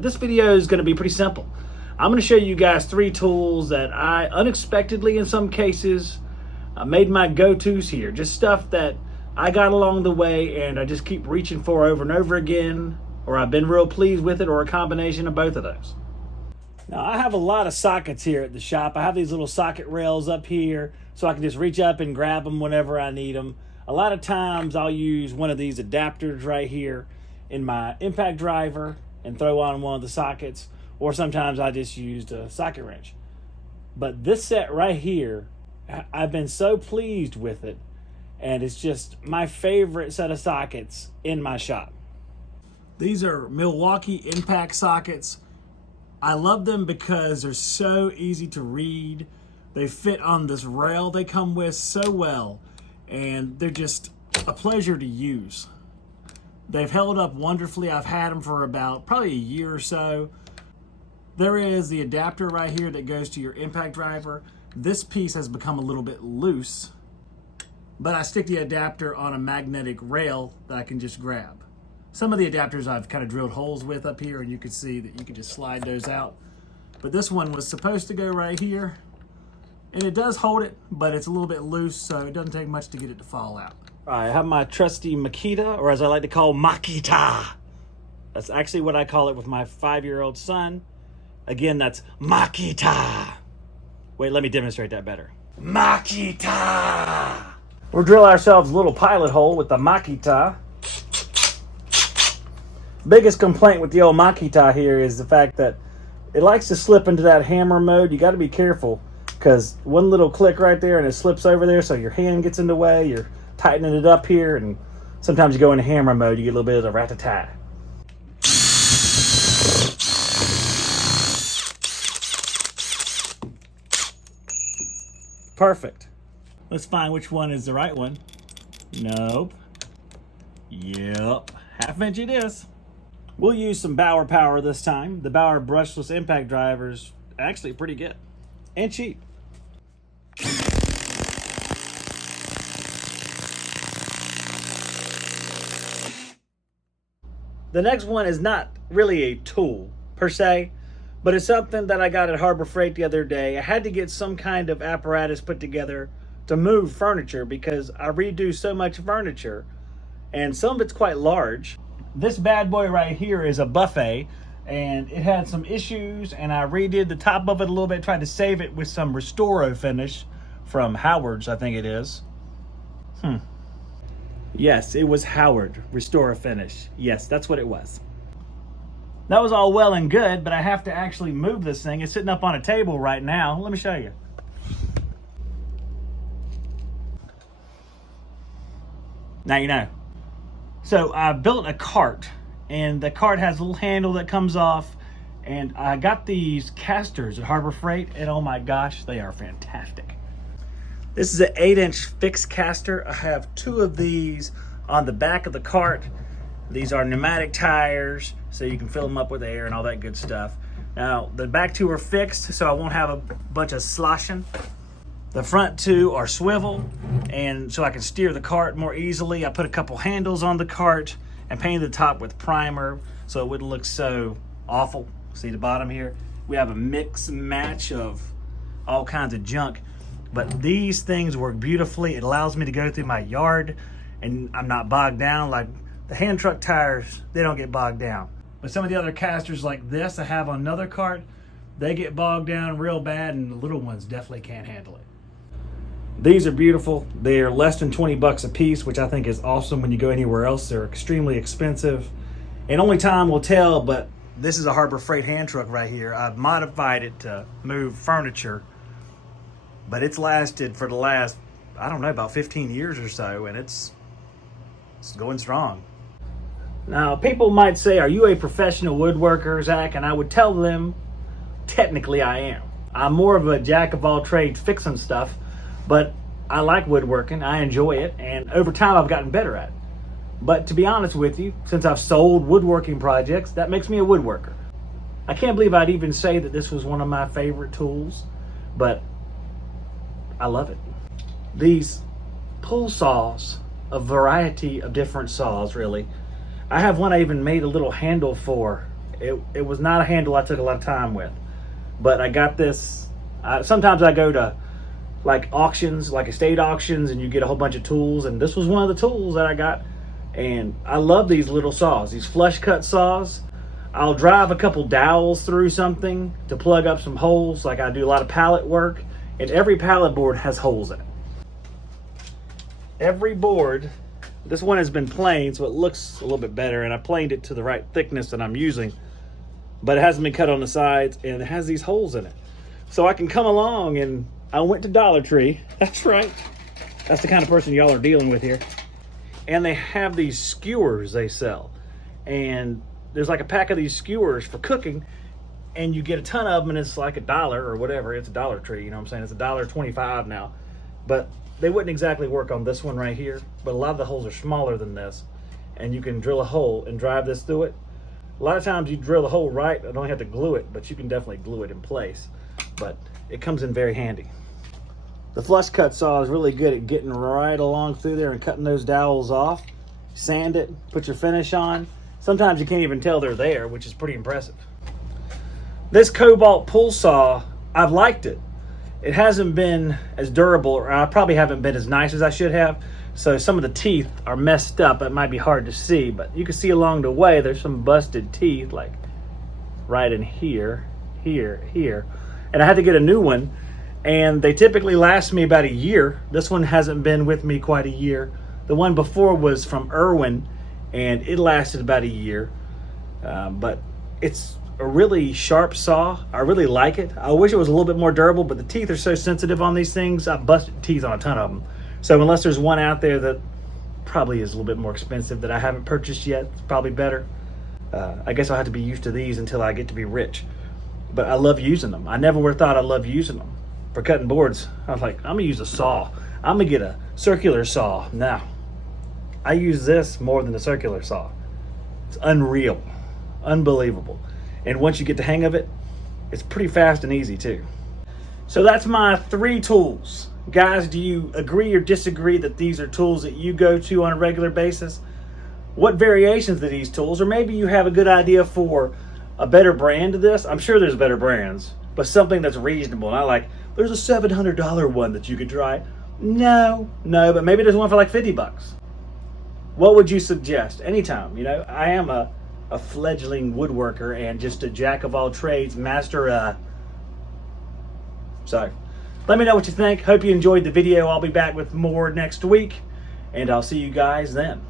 This video is going to be pretty simple. I'm going to show you guys 3 tools that I unexpectedly in some cases made my go-tos here. Just stuff that I got along the way and I just keep reaching for over and over again, or I've been real pleased with it, or a combination of both of those. Now I have a lot of sockets here at the shop. I have these little socket rails up here so I can just reach up and grab them whenever I need them. A lot of times I'll use one of these adapters right here in my impact driver and throw on one of the sockets, or sometimes I just used a socket wrench. But this set right here, I've been so pleased with it, and it's just my favorite set of sockets in my shop. These are Milwaukee impact sockets. I love them because they're so easy to read. They fit on this rail they come with so well, and they're just a pleasure to use. They've held up wonderfully. I've had them for about probably a year or so. There is the adapter right here that goes to your impact driver. This piece has become a little bit loose, but I stick the adapter on a magnetic rail that I can just grab. Some of the adapters I've kind of drilled holes with up here, and you can see that you can just slide those out. But this one was supposed to go right here, and it does hold it, but it's a little bit loose, so it doesn't take much to get it to fall out. All right, I have my trusty Makita, or as I like to call, Makita. That's actually what I call it with my 5-year-old son. Again, that's Makita. Wait, let me demonstrate that better. Makita. We'll drill ourselves a little pilot hole with the Makita. Biggest complaint with the old Makita here is the fact that it likes to slip into that hammer mode. You got to be careful, because one little click right there and it slips over there, so your hand gets in the way. You're tightening it up here, and sometimes you go into hammer mode, you get a little bit of the rat-a-tat. Perfect. Let's find which one is the right one. Nope. Yep. Half inch it is. We'll use some Bauer power this time. The Bauer brushless impact driver's actually pretty good and cheap. The next one is not really a tool per se, but it's something that I got at Harbor Freight the other day. I had to get some kind of apparatus put together to move furniture because I redo so much furniture, and some of it's quite large. This bad boy right here is a buffet, and it had some issues, and I redid the top of it a little bit, tried to save it with some Restoro finish from Howard's, I think it is. Yes, it was Howard Restoro finish. Yes, that's what it was. That was all well and good, but I have to actually move this thing. It's sitting up on a table right now. Let me show you. Now you know. So I built a cart, and the cart has a little handle that comes off, and I got these casters at Harbor Freight, and oh my gosh, they are fantastic. This is an 8-inch fixed caster. I have 2 of these on the back of the cart. These are pneumatic tires, so you can fill them up with air and all that good stuff. Now, the back 2 are fixed, so I won't have a bunch of sloshing. The front 2 are swivel, and so I can steer the cart more easily. I put a couple handles on the cart and painted the top with primer so it wouldn't look so awful. See the bottom here? We have a mix and match of all kinds of junk, but these things work beautifully. It allows me to go through my yard, and I'm not bogged down. Like the hand truck tires, they don't get bogged down. But some of the other casters like this I have on another cart, they get bogged down real bad, and the little ones definitely can't handle it. These are beautiful. They're less than 20 bucks a piece, which I think is awesome when you go anywhere else. They're extremely expensive, and only time will tell, but this is a Harbor Freight hand truck right here. I've modified it to move furniture, but it's lasted for the last, I don't know, about 15 years or so, and it's going strong. Now, people might say, are you a professional woodworker, Zach? And I would tell them, technically I am. I'm more of a jack of all trades fixing stuff, but I like woodworking, I enjoy it, and over time I've gotten better at it. But to be honest with you, since I've sold woodworking projects, that makes me a woodworker. I can't believe I'd even say that this was one of my favorite tools, but I love it. These pull saws, a variety of different saws really. I have one I even made a little handle for, It was not a handle I took a lot of time with, but I got this. Sometimes I go to like auctions, like estate auctions, and you get a whole bunch of tools, and this was one of the tools that I got. And I love these little saws, these flush cut saws. I'll drive a couple dowels through something to plug up some holes, like I do a lot of pallet work, and every pallet board has holes in it. Every board, this one has been planed, so it looks a little bit better, and I planed it to the right thickness that I'm using, but it hasn't been cut on the sides, and it has these holes in it. So I can come along, and I went to Dollar Tree. That's right. That's the kind of person y'all are dealing with here. And they have these skewers they sell. And there's like a pack of these skewers for cooking, and you get a ton of them, and it's like $1 or whatever. It's a Dollar Tree, you know what I'm saying? It's $1.25 now. But they wouldn't exactly work on this one right here, but a lot of the holes are smaller than this. And you can drill a hole and drive this through it. A lot of times you drill the hole right, I don't have to glue it, but you can definitely glue it in place. But it comes in very handy. The flush cut saw is really good at getting right along through there and cutting those dowels off. Sand it, put your finish on. Sometimes you can't even tell they're there, which is pretty impressive. This Cobalt pull saw, I've liked it. It hasn't been as durable, or I probably haven't been as nice as I should have. So some of the teeth are messed up. It might be hard to see, but you can see along the way there's some busted teeth, like right in here, here. And I had to get a new one. And they typically last me about a year. This one hasn't been with me quite a year. The one before was from Irwin, and it lasted about a year. But it's a really sharp saw. I really like it. I wish it was a little bit more durable, but the teeth are so sensitive on these things. I've busted teeth on a ton of them. So unless there's one out there that probably is a little bit more expensive that I haven't purchased yet, it's probably better. I guess I'll have to be used to these until I get to be rich. But I love using them. I never would have thought I loved using them. For cutting boards, I was like, I'm gonna use a saw. I'm gonna get a circular saw. Now, I use this more than the circular saw. It's unreal, unbelievable. And once you get the hang of it, it's pretty fast and easy too. So that's my 3 tools. Guys, do you agree or disagree that these are tools that you go to on a regular basis? What variations of these tools, or maybe you have a good idea for a better brand of this? I'm sure there's better brands, but something that's reasonable. And I like, there's a $700 one that you could try. No, but maybe there's one for like 50 bucks. What would you suggest? Anytime, you know, I am a fledgling woodworker and just a jack of all trades, master. So let me know what you think. Hope you enjoyed the video. I'll be back with more next week, and I'll see you guys then.